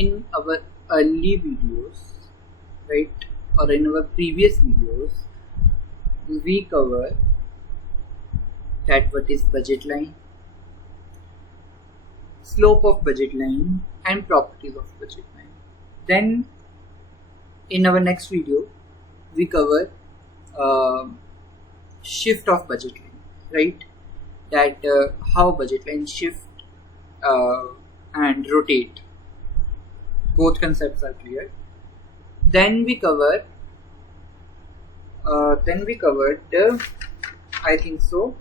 in our early videos, right, or in our previous videos, we cover that what is budget line, slope of budget line, and properties of budget line. Then in our next video, we cover shift of budget line, right? That how budget lines shift and rotate. Both concepts are clear. Then we covered I think so.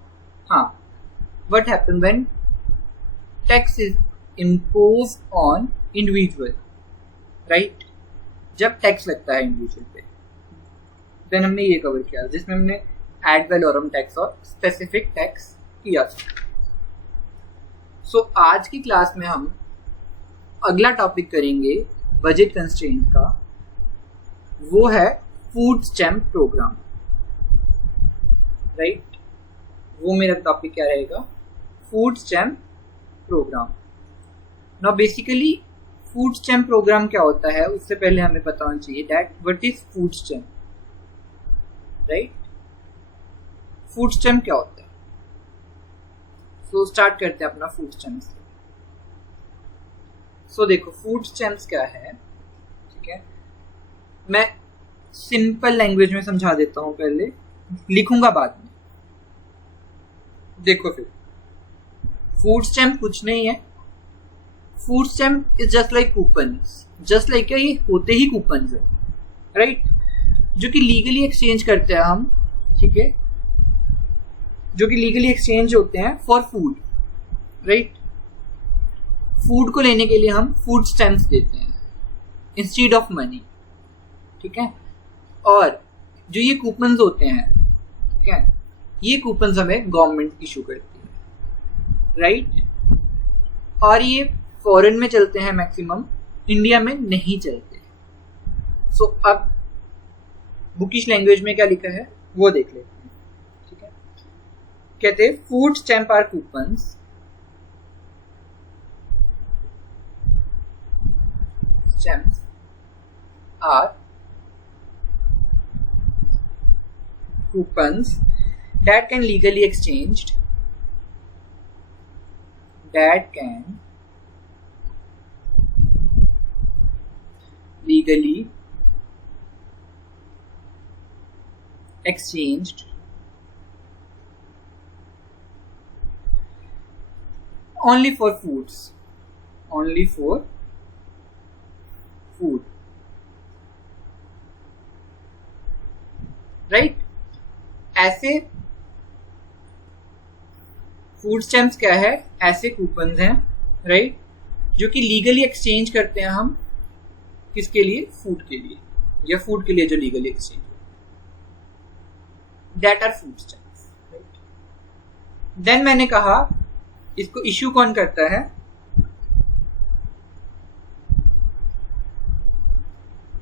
What happens when tax is imposed on individual, right? जब tax लगता है individual पे, then हमने ये cover किया जिसमें हमने ad valorem tax और स्पेसिफिक टैक्स किया था. सो आज की क्लास में हम अगला टॉपिक करेंगे बजट कंस्ट्रेंट का. वो है फूड स्टैम्प प्रोग्राम, राइट? वो मेरा टॉपिक क्या रहेगा? Food stamp programme. Now basically food stamp programme क्या होता है उससे पहले हमें पता होना चाहिए that what is food stamp, right? Food stamp क्या होता है? सो स्टार्ट करते हैं अपना फूड स्टैम्प से. सो देखो फूड स्टैम्प्स क्या है, ठीक है? मैं सिंपल लैंग्वेज में समझा देता हूं, पहले लिखूंगा बाद में. देखो फिर फूड स्टैम्प कुछ नहीं है. Food stamp is just like coupons, just like ये होते ही कूपन्स है, राइट? जो कि लीगली एक्सचेंज करते हैं हम, ठीक है? जो कि लीगली एक्सचेंज होते हैं फॉर फूड, राइट? फूड को लेने के लिए हम फूड स्टैम्प्स देते हैं इंस्टेड ऑफ मनी, ठीक है? और जो ये कूपन्स होते हैं, ठीक है, ये कूपन्स हमें गवर्नमेंट इशू करती है, राइट? और ये फॉरेन में चलते हैं मैक्सिमम, इंडिया में नहीं चलते. सो अब बुकिश लैंग्वेज में क्या लिखा है वो देख लेते हैं, ठीक है? कहते हैं food stamp are coupons stamps are coupons that can legally exchanged only for foods, only for food, right? ऐसे फूड स्टैम्प्स क्या है? ऐसे कूपन्स हैं, राइट? जो कि लीगली एक्सचेंज करते हैं हम किसके लिए? फूड के लिए, या फूड के लिए जो legally exchange, that are food stamps, right? Then मैंने कहा इसको इश्यू कौन करता है?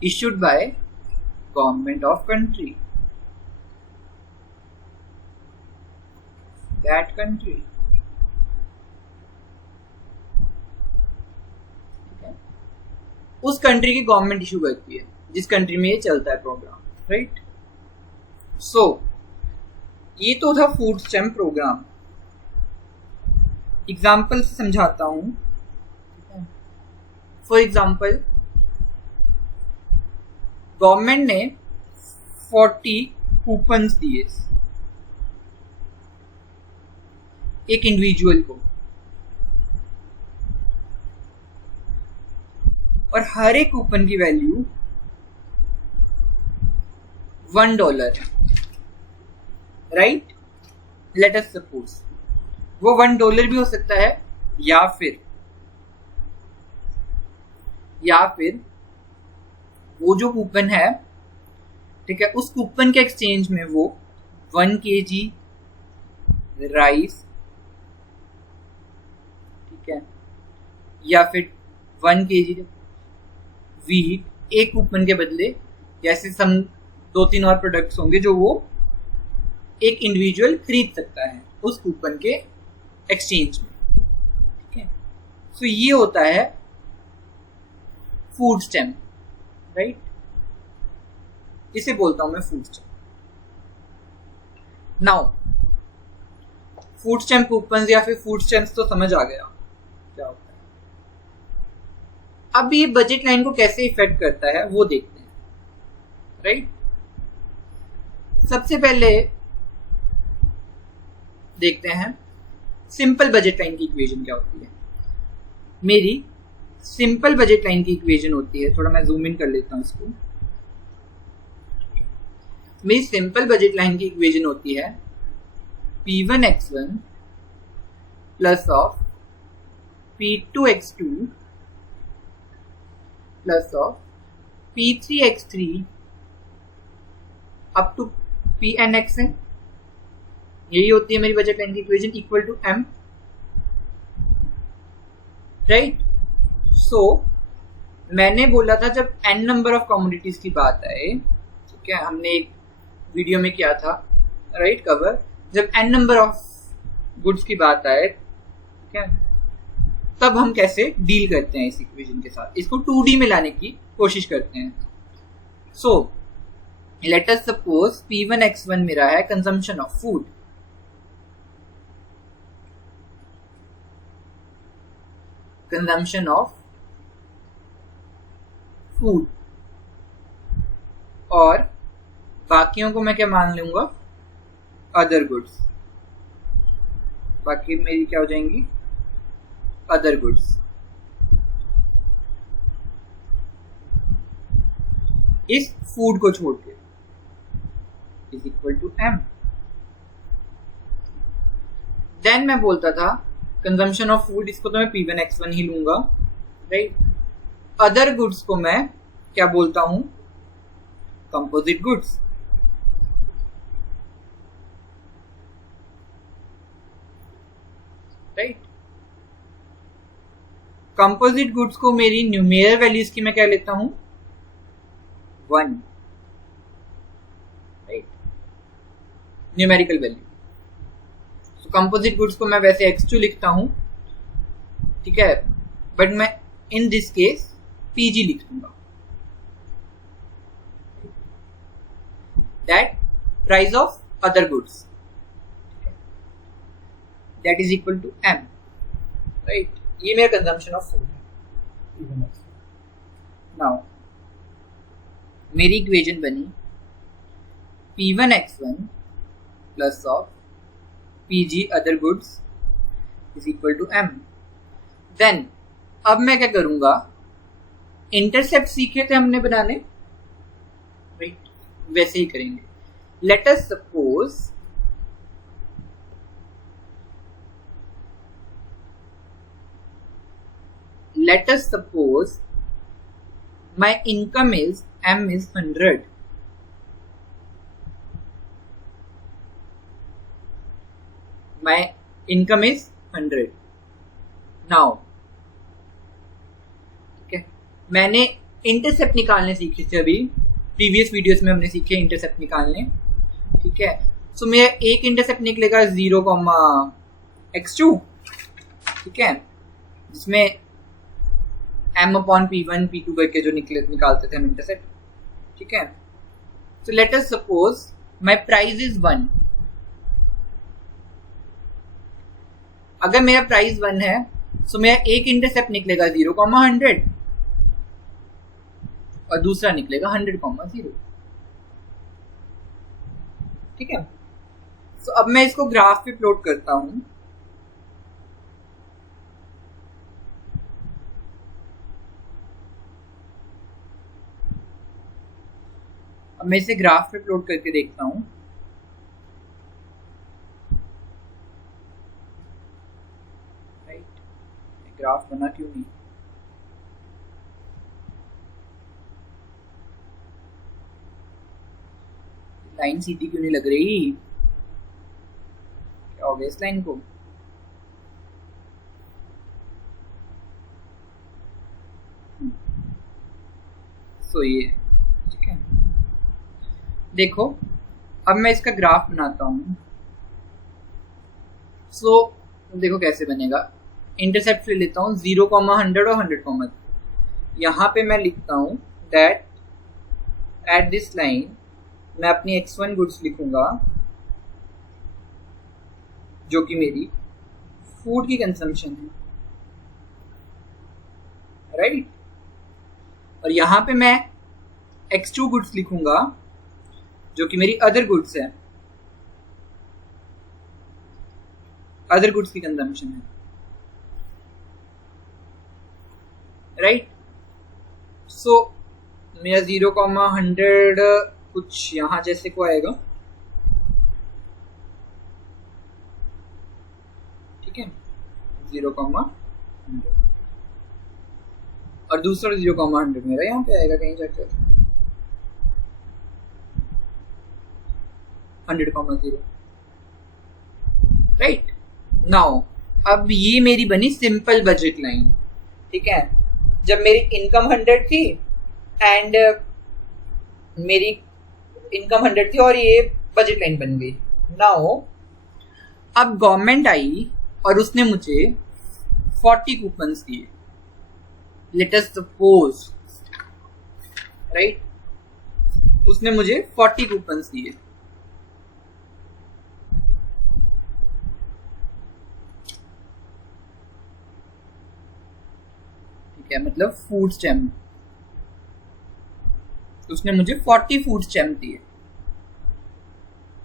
issued by government of country, that country, ठीक है? उस कंट्री की गवर्नमेंट इशू करती है जिस कंट्री में ये चलता है प्रोग्राम, राइट? सो ये तो था फूड स्टैम्प प्रोग्राम. एग्जाम्पल से समझाता हूं. फॉर एग्जाम्पल गवर्नमेंट ने 40 कूपन्स दिए एक इंडिविजुअल को, और हर एक कूपन की वैल्यू $1 है, राइट? लेट अस सपोज वो $1 भी हो सकता है, या फिर वो जो कूपन है, ठीक है, उस कूपन के एक्सचेंज में वो 1 kg राइस, ठीक है, या फिर 1 kg व्हीट एक कूपन के बदले, जैसे सम 2-3 और प्रोडक्ट्स होंगे जो वो एक इंडिविजुअल खरीद सकता है उस कूपन के एक्सचेंज में, ठीक है? सो ये होता है फूड स्टैम्प, राइट, इसे बोलता हूं मैं food stamp. Now food stamp coupon या फिर फूड स्टैम्प्स तो समझ आ गया क्या होता है। अब ये बजट लाइन को कैसे इफेक्ट करता है वो देखते हैं, राइट। सबसे पहले देखते हैं सिंपल बजट लाइन की इक्वेशन क्या होती है। मेरी सिंपल बजट लाइन की इक्वेशन होती है, थोड़ा मैं जूम इन कर लेता हूं इसको। मेरी सिंपल बजट लाइन की इक्वेशन होती है P1x1 plus of P2x2 plus of P3x3 up to Pnxn। यही होती है मेरी बजट लाइन की equation equal to m, right. So मैंने बोला था जब n नंबर ऑफ कमोडिटीज की बात आए, ठीक है, हमने एक वीडियो में किया था, राइट, कवर, जब n नंबर ऑफ गुड्स की बात आए, ठीक है, तब हम कैसे डील करते हैं इस इक्वेशन के साथ, इसको 2D में लाने की कोशिश करते हैं। So let us suppose P1x1 मेरा है consumption of food, consumption of food, और बाकियों को मैं क्या मान लूंगा, अदर गुड्स। बाकी मेरी क्या हो जाएंगी, अदर गुड्स। इस फूड को छोड़ के is equal to m। Then मैं बोलता था कंजम्पशन ऑफ फूड, इसको तो मैं P1x1 ही लूंगा, राइट। अदर गुड्स को मैं क्या बोलता हूं, composite goods, right. Composite goods को मेरी न्यूमेरिकल वैल्यूज की मैं क्या लेता हूं, 1, राइट, न्यूमेरिकल वैल्यू। तो कंपोजिट गुड्स को मैं वैसे x2 लिखता हूं, ठीक है, बट मैं इन दिस केस PG लिख दूंगा, that price of other goods, that is equal to m, right. ये मेरा कंजम्पशन ऑफ फूड है। नाउ मेरी इक्वेशन बनी P1x1 plus of PG other goods is equal to m। Then अब मैं क्या करूंगा, इंटरसेप्ट सीखे थे हमने बनाने, राइट, वैसे ही करेंगे। Let us suppose my income is m is 100, my income is 100। now ठीक है, मैंने इंटरसेप्ट निकालने सीखे थे, अभी प्रीवियस वीडियोस में हमने सीखे इंटरसेप्ट निकालने, ठीक है। सो मेरा एक इंटरसेप्ट निकलेगा 0,x2, ठीक है, जिसमें m/P1 P2 करके जो निकालते थे हम इंटरसेप्ट, ठीक है। So let us suppose my price is 1। अगर मेरा प्राइस 1 है, सो मेरा एक इंटरसेप्ट निकलेगा 0,100 और दूसरा निकलेगा 100,0, ठीक है। सो अब मैं इसको ग्राफ पे प्लॉट करता हूं। अब मैं इसे ग्राफ पे प्लॉट करके देखता हूं। राइट, ग्राफ बना क्यों नहीं, लाइन सीधी क्यों नहीं लग रही, क्या हो गया इस लाइन को। सो ये ठीक है, देखो अब मैं इसका ग्राफ बनाता हूं। देखो कैसे बनेगा, इंटरसेप्ट ले लेता हूं 0,100 और 100,000। यहाँ पे मैं लिखता हूँ दैट एट दिस लाइन मैं अपनी X1 गुड्स लिखूंगा जो कि मेरी फूड की कंजम्पशन है, राइट। और यहाँ पे मैं X2 गुड्स लिखूंगा जो कि मेरी अदर गुड्स है, अदर गुड्स की कंजम्पशन है, राइट। सो मेरा 0,100 कुछ यहाँ जैसे को आएगा, ठीक है, 0,100 और दूसरा 0,100 मेरा यहाँ पे आएगा कहीं जाकर 100,0, राइट। नाउ अब ये मेरी बनी सिंपल बजट लाइन, ठीक है। जब मेरी इनकम 100 थी एंड मेरी इनकम 100 थी और ये बजट लाइन बन गई। नाउ अब गवर्नमेंट आई और उसने मुझे 40 कूपन्स दिए, लेट अस सपोज, राइट, उसने मुझे 40 कूपन्स दिए, ठीक है, मतलब फूड स्टैम्प, उसने मुझे 40 फूड स्टैम्प दिए,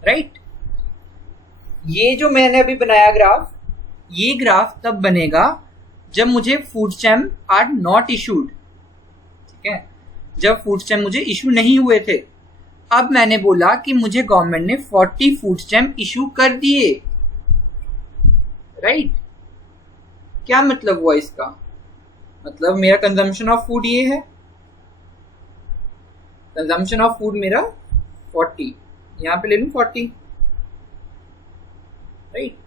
राइट। ये जो मैंने अभी बनाया ग्राफ, ये ग्राफ तब बनेगा जब मुझे food stamp are not issued, ठीक है, जब फूड स्टैम्प मुझे इशू नहीं हुए थे। अब मैंने बोला कि मुझे गवर्नमेंट ने 40 फूड स्टैम्प इशू कर दिए, राइट। क्या मतलब हुआ इसका? मतलब मेरा कंजम्पशन ऑफ फूड ये है, कंजम्पशन ऑफ फूड मेरा 40, यहां पे ले लूं 40, राइट।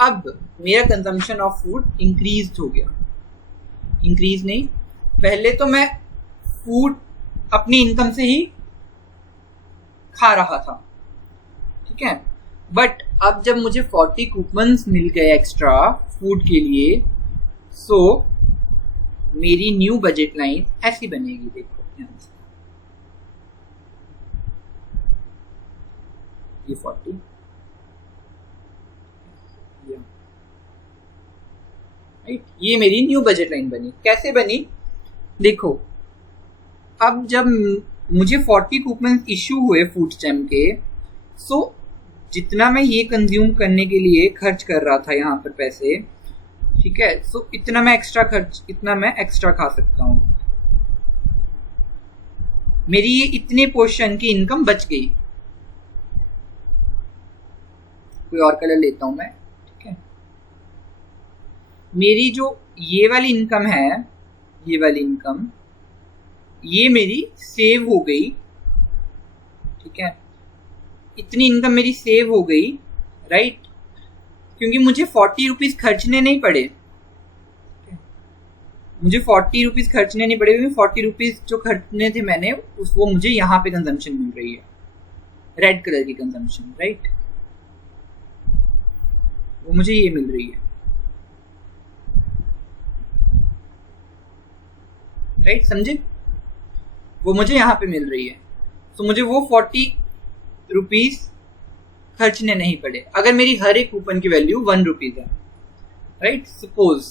अब मेरा कंजम्पशन ऑफ फूड इंक्रीज हो गया, इंक्रीज नहीं, पहले तो मैं फूड अपनी इनकम से ही खा रहा था, ठीक है, बट अब जब मुझे 40 कूपन्स मिल गए एक्स्ट्रा फूड के लिए, सो मेरी न्यू बजट लाइन ऐसी बनेगी, देखो ध्यान से, ये 40, ये मेरी न्यू बजट लाइन बनी। कैसे बनी देखो, अब जब मुझे 40 कूपन इशू हुए फूड स्टैम्प के, सो जितना मैं ये कंज्यूम करने के लिए खर्च कर रहा था यहाँ पर पैसे, ठीक है, सो इतना मैं एक्स्ट्रा खा सकता हूँ, मेरी ये इतने पोर्शन की इनकम बच गई। कोई और कलर लेता हूं मैं, ठीक है, मेरी जो ये वाली इनकम है, ये वाली इनकम, ये मेरी सेव हो गई, ठीक है, इतनी इनकम मेरी सेव हो गई, राइट, क्योंकि मुझे 40 रुपीज खर्चने नहीं पड़े, मुझे 40 रुपीज खर्चने नहीं पड़े, क्योंकि 40 रुपीज जो खर्चने थे मैंने वो मुझे यहाँ पे कंजम्पशन मिल रही है, रेड कलर की कंजम्पशन, राइट, वो मुझे ये मिल रही है, राइट, समझे, वो मुझे यहाँ पे मिल रही है, तो मुझे वो 40 रुपीज खर्चने नहीं पड़े। अगर मेरी हर एक कूपन की वैल्यू 1 रुपीज है, राइट, सपोज,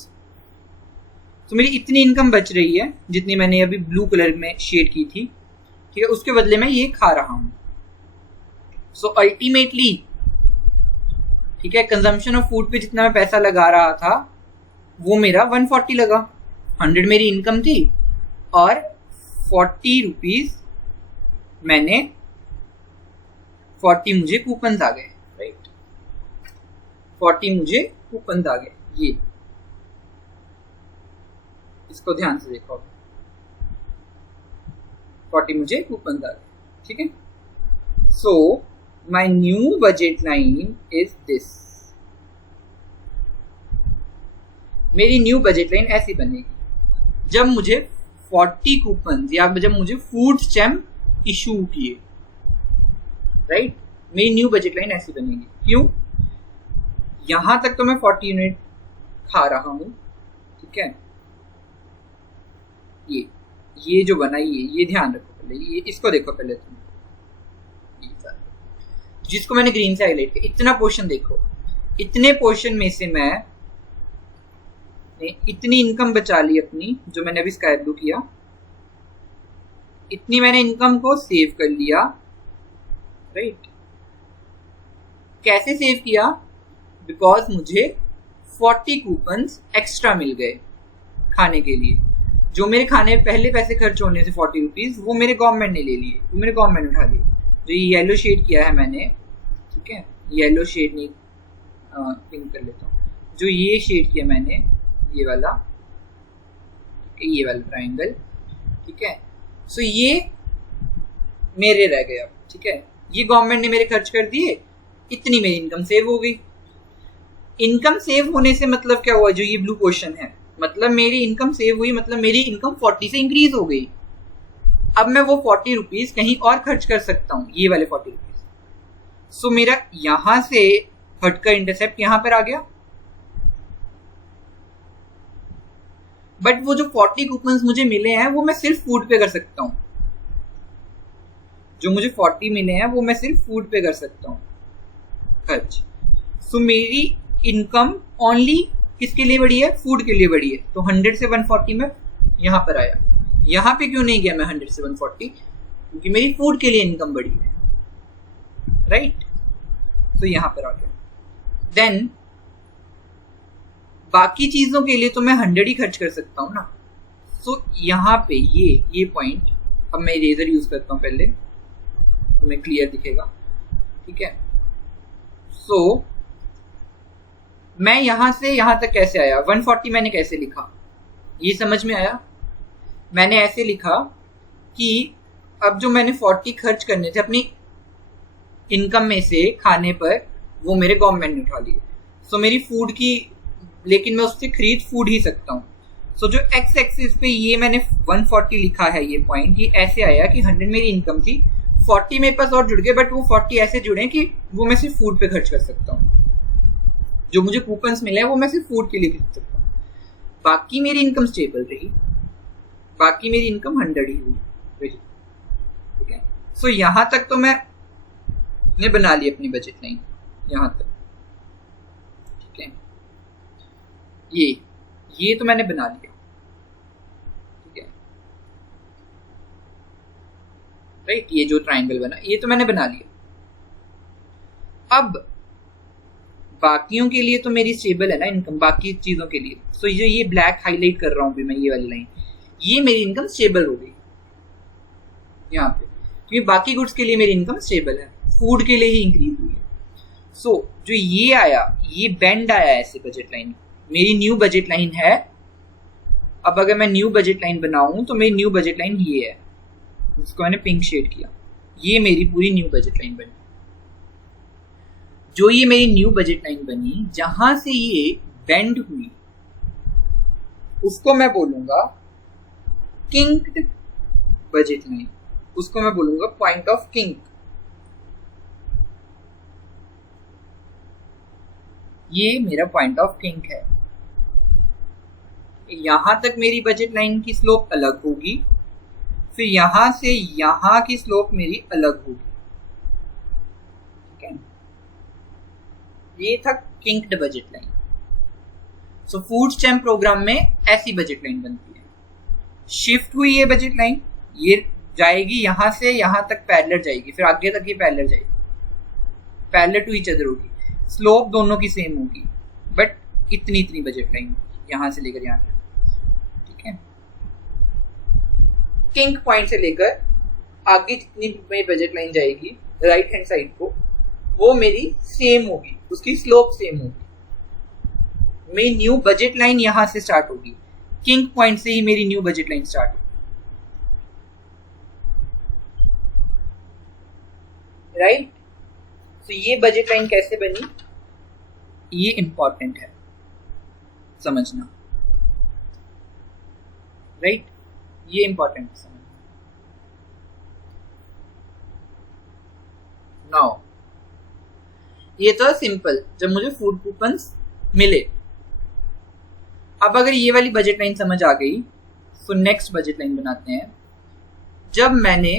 तो मेरी इतनी इनकम बच रही है जितनी मैंने अभी ब्लू कलर में शेड की थी, ठीक है, उसके बदले मैं ये खा रहा हूं। सो अल्टीमेटली, ठीक है, कंजम्पशन ऑफ फूड पे जितना मैं पैसा लगा रहा था वो मेरा 140 लगा, 100 मेरी इनकम थी और 40 रुपीज मैंने 40 मुझे कूपन आ गए, राइट, 40 मुझे कूपन आ गए, ये इसको ध्यान से देखो, 40 मुझे कूपन आ गए, ठीक है। So my new budget line is this, मेरी न्यू बजट लाइन ऐसी बनेगी जब मुझे 40 कूपन या जब मुझे फूड स्टैम्प इशू किए, राइट, मेरी न्यू बजट लाइन ऐसी बनेगी। क्यों? यहां तक तो मैं 40 यूनिट खा रहा हूं, ठीक है, ये जो बना ये ध्यान रखो पहले, ये इसको देखो पहले तुम, जिसको मैंने ग्रीन से हाईलाइट किया, इतना पोर्शन देखो, इतने पोर्शन में से मैं इतनी इनकम बचा ली अपनी, जो मैंने अभी स्काई ब्लू किया, इतनी मैंने इनकम को सेव कर लिया, राइट। कैसे सेव किया? बिकॉज मुझे 40 कूपन्स एक्स्ट्रा मिल गए खाने के लिए। जो मेरे खाने में पहले पैसे खर्च होने से 40 रुपीज, वो मेरे गवर्नमेंट ने ले लिए, वो मेरे गवर्नमेंट उठा लिए। जो ये येलो शेड किया है मैंने, ठीक है, येलो शेड नहीं, पिंक कर लेता हूँ। जो ये शेड किया मैंने, ये वाला ट्राइंगल, ठीक है, सो ये मेरे रह गया, ठीक है, ये गवर्नमेंट ने मेरे खर्च कर दिए, इतनी मेरी इनकम सेव हो गई। इनकम सेव होने से मतलब क्या हुआ? जो ये ब्लू पोर्शन है, मतलब मेरी इनकम सेव हुई, मतलब मेरी इनकम 40 से इंक्रीज हो गई। अब मैं वो 40 रुपीज कहीं और खर्च कर सकता हूँ, ये वाले 40 रुपीज। सो मेरा यहां से हटकर इंटरसेप्ट यहां पर आ गया, बट वो जो 40 कूपन्स मुझे मिले हैं वो मैं सिर्फ फूड पे कर सकता हूँ। जो मुझे 40 मिले हैं वो मैं सिर्फ फूड पे कर सकता हूँ खर्च। सो मेरी इनकम ओनली किसके लिए बढ़ी है? फूड के लिए बढ़ी है। तो 100 से 140 में यहाँ पर आया। यहाँ पे क्यों नहीं गया मैं 100 से 140? क्योंकि मेरी फूड के लिए इनकम बढ़ी है, राइट। तो यहाँ पर आ गया। देन बाकी चीजों के लिए तो मैं 100 ही खर्च कर सकता हूँ ना। सो यहाँ पे ये पॉइंट, अब मैं इरेजर यूज करता हूँ पहले, तुम्हें क्लियर दिखेगा, ठीक है। सो मैं यहां से यहां तक कैसे आया? 140 मैंने कैसे लिखा, ये समझ में आया? मैंने ऐसे लिखा कि अब जो मैंने 40 खर्च करने थे अपनी इनकम में से खाने पर, वो मेरे गवर्नमेंट ने उठा लिए। सो मेरी फूड की, लेकिन मैं उससे खरीद फूड ही सकता हूँ। सो जो एक्स एक्सिस पे ये मैंने 140 लिखा है, ये पॉइंट, ये ऐसे आया कि 100 मेरी इनकम थी, 40 मेरे पास और जुड़ गए, बट वो 40 ऐसे जुड़े कि वो मैं सिर्फ फूड पे खर्च कर सकता हूँ। जो मुझे कूपन्स मिले हैं वो मैं सिर्फ फूड के लिए खरीद सकता हूँ। बाकी मेरी इनकम स्टेबल रही, बाकी मेरी इनकम 100 ही रही, ठीक है। सो यहां तक तो मैंने बना ली अपनी बजट लाइन, यहां तक, ठीक है। ये तो मैंने बना लिया, ठीक है, राइट। ये जो ट्रायंगल बना, ये तो मैंने बना लिया। अब बाकियों के लिए तो मेरी स्टेबल है ना इनकम, बाकी चीजों के लिए। सो ये ब्लैक हाईलाइट कर रहा हूं भी मैं, ये वाली लाइन, ये मेरी इनकम स्टेबल हो गई यहाँ पे, क्योंकि बाकी गुड्स के लिए मेरी इनकम स्टेबल है, फूड के लिए ही इंक्रीज हुई है। सो जो ये आया, ये बेंड आया ऐसे बजट लाइन, मेरी न्यू बजट लाइन है। अब अगर मैं न्यू बजट लाइन बनाऊं तो मेरी न्यू बजट लाइन ये है, जिसको मैंने पिंक शेड किया, ये मेरी पूरी न्यू बजट लाइन बनी। जो ये मेरी न्यू बजट लाइन बनी, जहां से ये बेंड हुई, उसको मैं बोलूंगा किंक्ड बजट लाइन, उसको मैं बोलूंगा पॉइंट ऑफ किंक। ये मेरा पॉइंट ऑफ किंक है। यहां तक मेरी बजट लाइन की स्लोप अलग होगी, फिर यहां से यहां की स्लोप मेरी अलग होगी, ठीक है। ये था kinked budget line. So food stamp program में ऐसी बजट लाइन बनती है। शिफ्ट हुई ये बजट लाइन, ये जाएगी यहां से यहां तक पैरेलल जाएगी, फिर आगे तक ये पैरेलल जाएगी, पैरेलल टू ईच अदर होगी, स्लोप दोनों की सेम होगी, बट इतनी बजट लाइन यहां से लेकर यहां तक, ठीक है। किंक पॉइंट से लेकर आगे जितनी मेरी बजट लाइन जाएगी राइट हैंड साइड को, वो मेरी सेम होगी, उसकी स्लोप सेम होगी। मेरी न्यू बजट लाइन यहां से स्टार्ट होगी, किंक पॉइंट से ही मेरी न्यू बजट लाइन स्टार्ट होगी, राइट। तो ये बजट लाइन कैसे बनी, ये इंपॉर्टेंट है समझना, राइट। ये इंपॉर्टेंट है समझना। नाउ ये तो सिंपल, जब मुझे फूड कूपन्स मिले। अब अगर ये वाली बजट लाइन समझ आ गई, सो नेक्स्ट बजट लाइन बनाते हैं। जब मैंने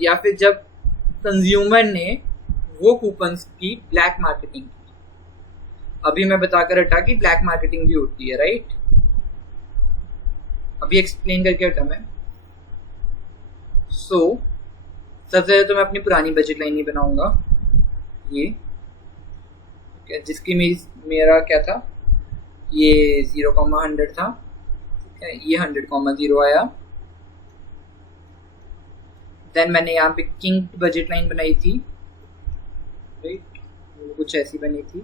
या फिर जब कंज्यूमर ने वो कूपन्स की ब्लैक मार्केटिंग की, अभी मैं बताकर हटा कि ब्लैक मार्केटिंग भी होती है, राइट? अभी एक्सप्लेन करके हटा मैं। सो सबसे पहले तो मैं अपनी पुरानी बजट लाइन ही बनाऊंगा, ये जिसकी मेरा क्या था, ये 0,100 था, ठीक है, ये 100,0 आया। देन मैंने यहाँ पे किंग बजट लाइन बनाई थी, राइट, वो कुछ ऐसी बनी थी,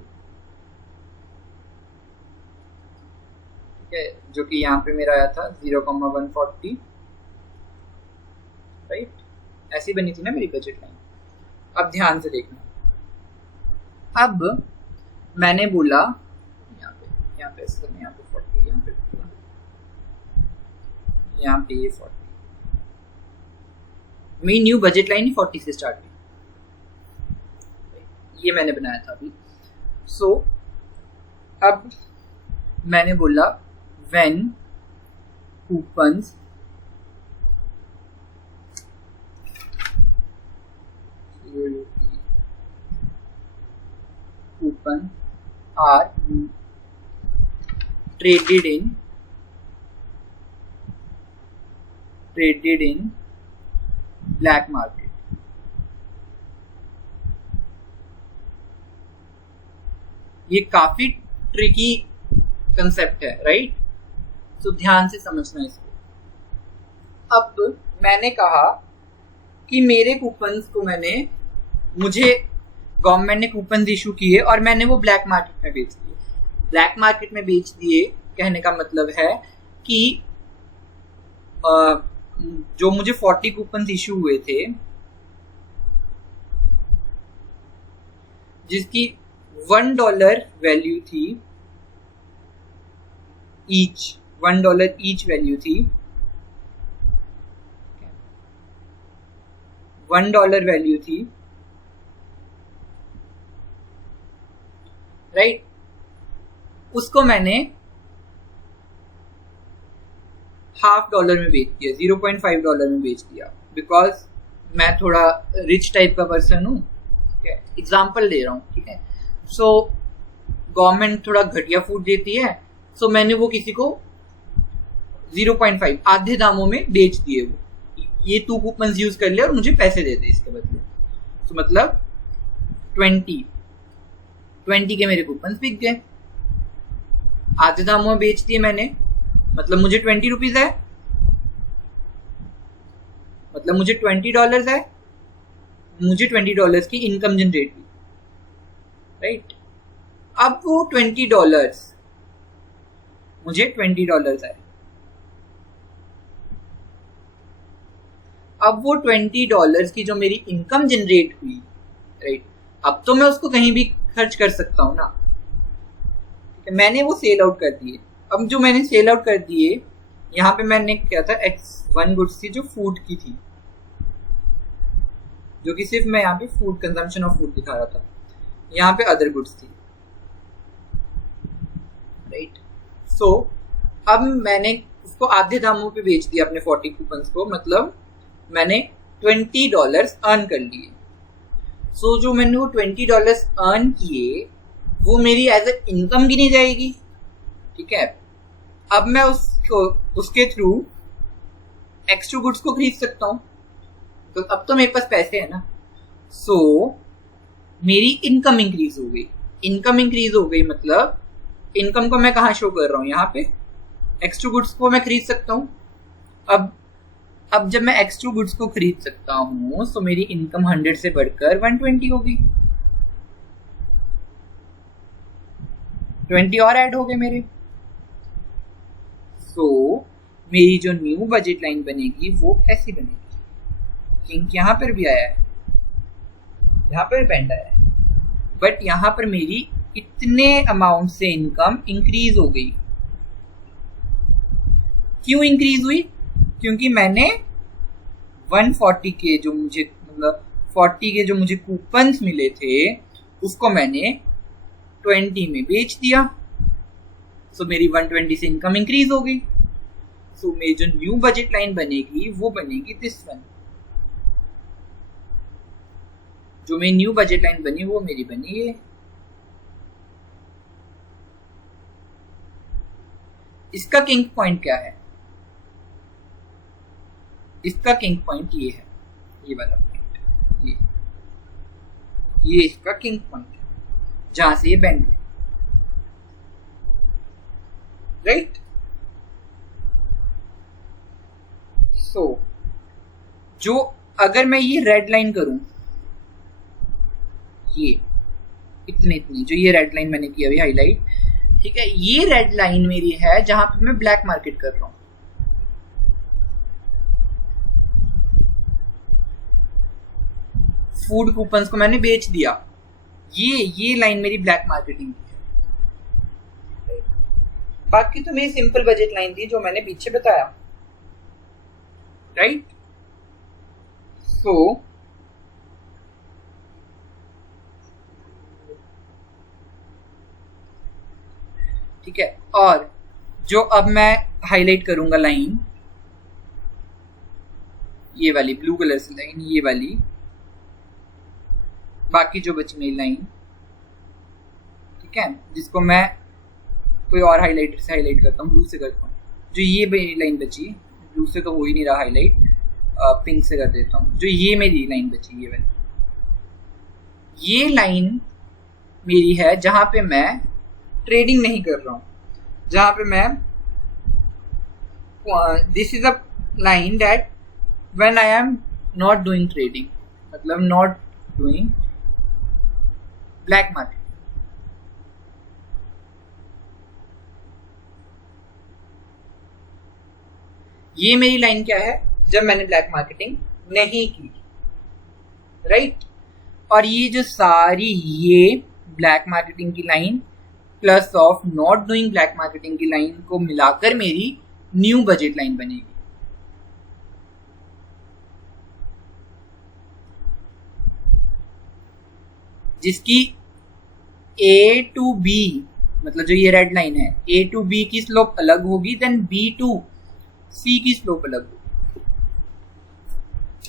ठीक है, जो कि यहाँ पे मेरा आया था 0,140, राइट, ऐसी बनी थी ना मेरी बजट लाइन। अब ध्यान से देखना, अब मैंने बोला यहाँ पे 40, यहाँ पे ये 40, मेरी न्यू बजट लाइन 40 से स्टार्ट हुई, ये मैंने बनाया था अभी। सो अब मैंने बोला when coupons are traded in black market, ये काफी ट्रिकी कंसेप्ट है, राइट? तो ध्यान से समझना इसको। अब मैंने कहा कि मेरे कूपन्स को मुझे गवर्नमेंट ने कूपन इशू किए और मैंने वो ब्लैक मार्केट में बेच दिए। ब्लैक मार्केट में बेच दिए कहने का मतलब है कि जो मुझे 40 कूपन इशू हुए थे, जिसकी $1 वैल्यू थी ईच, $1 ईच वैल्यू थी, $1 वैल्यू थी, राइट? उसको मैंने $0.5 में बेच दिया, $0.5 में बेच दिया, बिकॉज मैं थोड़ा रिच टाइप का पर्सन हूँ, ठीक है, एग्जाम्पल ले रहा हूँ, ठीक है। सो गवर्नमेंट थोड़ा घटिया फूड देती है, सो मैंने वो किसी को 0.5 आधे दामों में बेच दिए, वो ये 2 कूपन यूज कर ले और मुझे पैसे दे दे इसके बदले। तो मतलब 20 के मेरे कूपन बिक गए, आधे दामों में बेच दिए मैंने, मतलब मुझे 20 रुपीज है, मतलब मुझे $20 है, मुझे $20 की इनकम जनरेट हुई, राइट? अब वो $20 मुझे $20 आए, अब वो $20 की जो मेरी इनकम जनरेट हुई, राइट, अब तो मैं उसको कहीं भी खर्च कर सकता हूँ ना, ठीक है, मैंने वो सेल आउट कर दिए। अब जो मैंने सेल आउट कर दिए, यहाँ पे मैंने क्या था, X1 गुड्स थी जो फूड की थी, जो कि सिर्फ मैं यहाँ पे फूड कंजम्पशन ऑफ फूड दिखा रहा था, यहाँ पे अदर गुड्स थी, राइट? सो अब मैंने उसको आधे दामों पे बेच दिया अपने 40 कूपन्स को, मतलब मैंने $20 अर्न कर लिए। सो जो मैंने वो $20 अर्न किए, वो मेरी एज ए इनकम गिनी जाएगी, ठीक है। अब मैं उसके थ्रू एक्स्ट्रा गुड्स को खरीद सकता हूँ, तो अब तो मेरे पास पैसे है ना। सो मेरी इनकम इंक्रीज हो गई, इनकम इंक्रीज हो गई, मतलब इनकम को मैं कहाँ शो कर रहा हूँ, यहाँ पे एक्स्ट्रा गुड्स को मैं खरीद सकता हूँ। अब जब मैं एक्स्ट्रा गुड्स को खरीद सकता हूँ, तो मेरी इनकम 100 से बढ़कर 120 होगी, 20 और ऐड हो गए मेरे। सो मेरी जो न्यू बजट लाइन बनेगी वो ऐसी बनेगी, किंग यहाँ पर भी आया है, यहाँ पर पेंड आया है, बट यहाँ पर मेरी इतने अमाउंट से इनकम इंक्रीज हो गई। क्यों इंक्रीज हुई? क्योंकि मैंने 140 के जो मुझे, मतलब 40 के जो मुझे कूपन्स मिले थे, उसको मैंने 20 में बेच दिया, सो मेरी 120 से इनकम इंक्रीज हो गई। सो मेरी जो न्यू बजट लाइन बनेगी वो बनेगी दिस वन। जो मेरी न्यू बजट लाइन बनी वो मेरी बनी ये। इसका किंग पॉइंट क्या है? इसका किंग पॉइंट ये है, ये वाला पॉइंट, ये इसका किंग पॉइंट है जहां से ये बेंड है, राइट। सो जो अगर मैं ये रेड लाइन करूं, ये इतने जो ये रेड लाइन मैंने की अभी हाईलाइट, ठीक है, ये रेड लाइन मेरी है जहां पे मैं ब्लैक मार्केट कर रहा हूं। फूड कूपन्स को मैंने बेच दिया, ये लाइन मेरी ब्लैक मार्केटिंग की है। बाकी तो मेरी सिंपल बजट लाइन थी जो मैंने पीछे बताया, राइट। सो ठीक है, और जो अब मैं हाईलाइट करूंगा लाइन, ये वाली ब्लू कलर से लाइन, ये वाली, बाकी जो बची मेरी लाइन, ठीक है, जिसको मैं कोई और हाईलाइटर से हाईलाइट करता हूँ, ब्लू से करता हूँ। जो ये मेरी लाइन बची, ब्लू से तो हो ही नहीं रहा हाईलाइट, पिंक से कर देता हूँ। जो ये मेरी लाइन बची, ये वाली, ये लाइन मेरी है जहां पे मैं ट्रेडिंग नहीं कर रहा हूं, जहां पे मैं, this is a line that when I am not doing trading, मतलब नॉट डूइंग ब्लैक मार्केट। ये मेरी लाइन क्या है? जब मैंने ब्लैक मार्केटिंग नहीं की, राइट। और ये जो सारी ये ब्लैक मार्केटिंग की line plus of not doing black marketing की लाइन को मिलाकर मेरी न्यू बजट लाइन बनेगी। जिसकी A टू B, मतलब जो ये रेड लाइन है, A टू B की स्लोप अलग होगी, देन B टू C की स्लोप अलग होगी,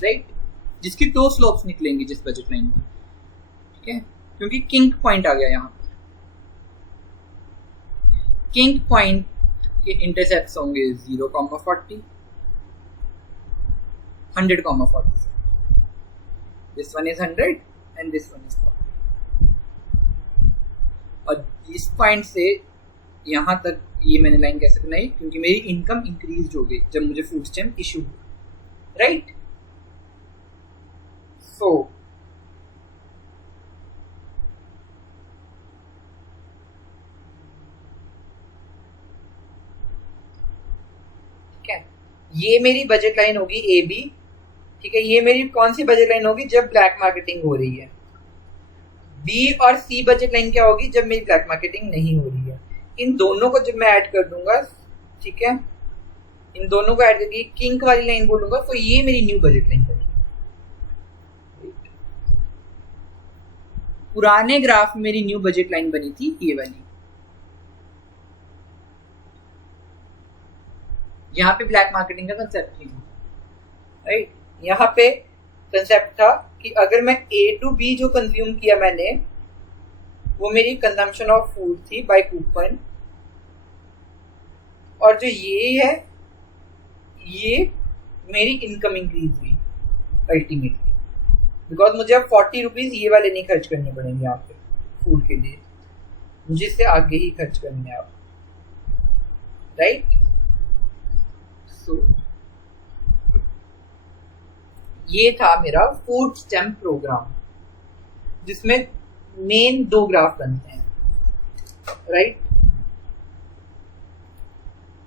राइट। जिसकी दो स्लोप्स निकलेंगी जिस बजट लाइन की, ठीक है, क्योंकि किंग पॉइंट आ गया यहाँ पे। किंग पॉइंट के इंटरसेप्ट्स होंगे 0,40, 100,40। This one is 100 and this one is 40। और इस पॉइंट से यहां तक ये मैंने लाइन कैसे बनाई? क्योंकि मेरी इनकम इंक्रीज हो गई जब मुझे फूड स्टैम्प इशू हुआ, राइट। सो ठीक है, ये मेरी बजट लाइन होगी ए बी, ठीक है। ये मेरी कौन सी बजट लाइन होगी? जब ब्लैक मार्केटिंग हो रही है। बी और सी बजट लाइन क्या होगी? जब मेरी ब्लैक मार्केटिंग नहीं हो रही है। इन दोनों को जब मैं ऐड कर दूंगा, ठीक है, इन दोनों को ऐड करके किंग वाली लाइन बोलूंगा, तो ये मेरी न्यू बजट लाइन बनेगी। पुराने ग्राफ में मेरी न्यू बजट लाइन बनी थी ये वाली, यहाँ पे ब्लैक मार्केटिंग का कंसेप्ट नहीं था, राइट। यहाँ पे कंसेप्ट था कि अगर मैं A टू B जो कंज्यूम किया मैंने, वो मेरी कंजम्पशन ऑफ फूड थी बाय कूपन, और जो ये है, ये मेरी इनकम इंक्रीज हुई अल्टीमेटली, बिकॉज मुझे अब 40 रुपीज ये वाले नहीं खर्च करने पड़ेंगे यहाँ पे फूड के लिए, मुझे इससे आगे ही खर्च करने हैं आप, राइट। सो ये था मेरा फूड स्टैम्प प्रोग्राम, जिसमें मेन 2 ग्राफ बनते हैं, राइट।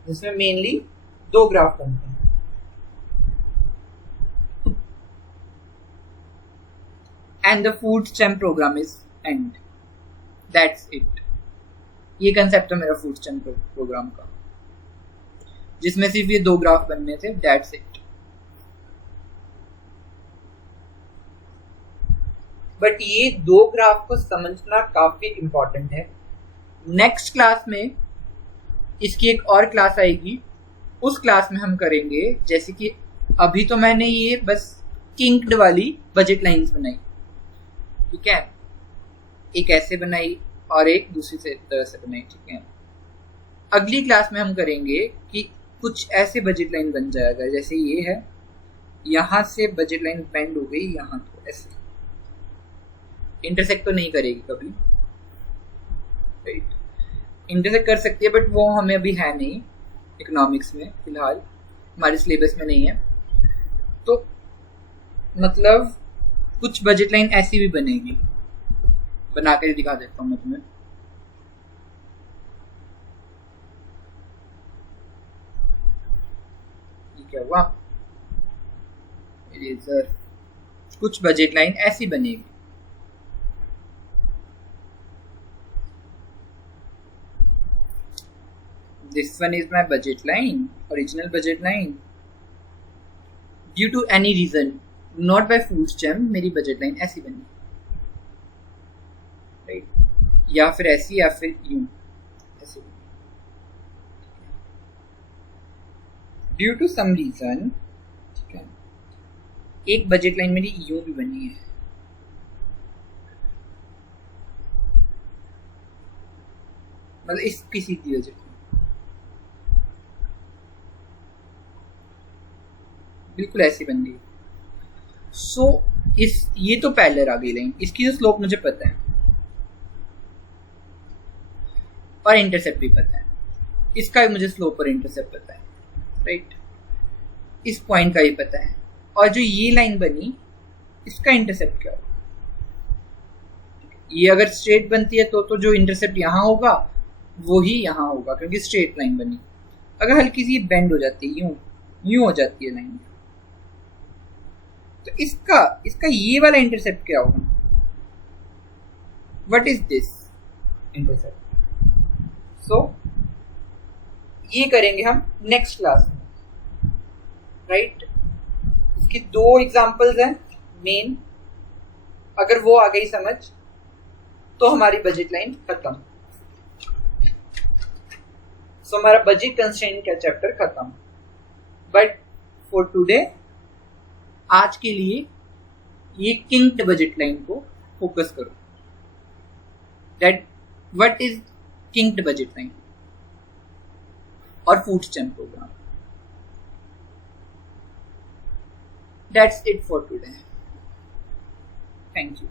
जिसमें मेनली 2 ग्राफ बनते हैं, and the food stamp programme is end, that's it. ये कंसेप्ट है मेरा फूड स्टैम्प प्रोग्राम का, जिसमें सिर्फ ये 2 ग्राफ बनने थे, दैट्स इट। बट ये 2 ग्राफ को समझना काफी इंपॉर्टेंट है। नेक्स्ट क्लास में इसकी एक और क्लास आएगी उस क्लास में हम करेंगे, जैसे कि अभी तो मैंने ये बस किंक्ड वाली बजट लाइंस बनाई, ठीक है, एक ऐसे बनाई और एक दूसरी तरह से बनाई, ठीक है। अगली क्लास में हम करेंगे कि कुछ ऐसे बजट लाइन बन जाएगा, जैसे ये है, यहां से बजट लाइन बेंड हो गई यहां, तो ऐसे इंटरसेक्ट तो नहीं करेगी कभी, राइट, इंटरसेक्ट कर सकती है बट वो हमें अभी है नहीं इकोनॉमिक्स में, फिलहाल हमारे सिलेबस में नहीं है। तो मतलब कुछ बजट लाइन ऐसी भी बनेगी, बना कर दिखा देता हूँ मैं तुम्हें। क्या हुआ, इरेजर, कुछ बजट लाइन ऐसी बनेगी, this one is my budget line, original budget line, due to any reason not by food stamp मेरी बजट लाइन ऐसी बनी, राइट, या फिर ऐसी या फिर यूं ऐसे, ड्यू टू सम रीजन, ठीक है, एक बजट लाइन मेरी यूं भी बनी है, मतलब इसकी सीधी वजह बिल्कुल ऐसी बन गई। सो इस ये तो पैरेलल आ गई लाइन, इसकी जो स्लोप मुझे पता है और इंटरसेप्ट भी पता है, इसका भी मुझे स्लोप और इंटरसेप्ट पता है, राइट, इस पॉइंट का भी पता है, और जो ये लाइन बनी इसका इंटरसेप्ट क्या होगा, ये अगर स्ट्रेट बनती है तो जो इंटरसेप्ट यहाँ होगा वो ही यहाँ होगा, क्योंकि स्ट्रेट लाइन बनी। अगर हल्की सी बेंड हो जाती है, यूं हो जाती है लाइन, तो इसका ये वाला इंटरसेप्ट क्या होगा, व्हाट इज दिस इंटरसेप्ट। सो ये करेंगे हम नेक्स्ट क्लास में, राइट। इसकी 2 एग्जांपल्स हैं मेन, अगर वो आ गई समझ तो हमारी बजट लाइन खत्म, सो हमारा बजट कंस्ट्रेंट का चैप्टर खत्म। बट फॉर टुडे, आज के लिए ये किंक्ड बजट लाइन को फोकस करो, that what is kinked budget line और food stamp program. That's it for today, thank you.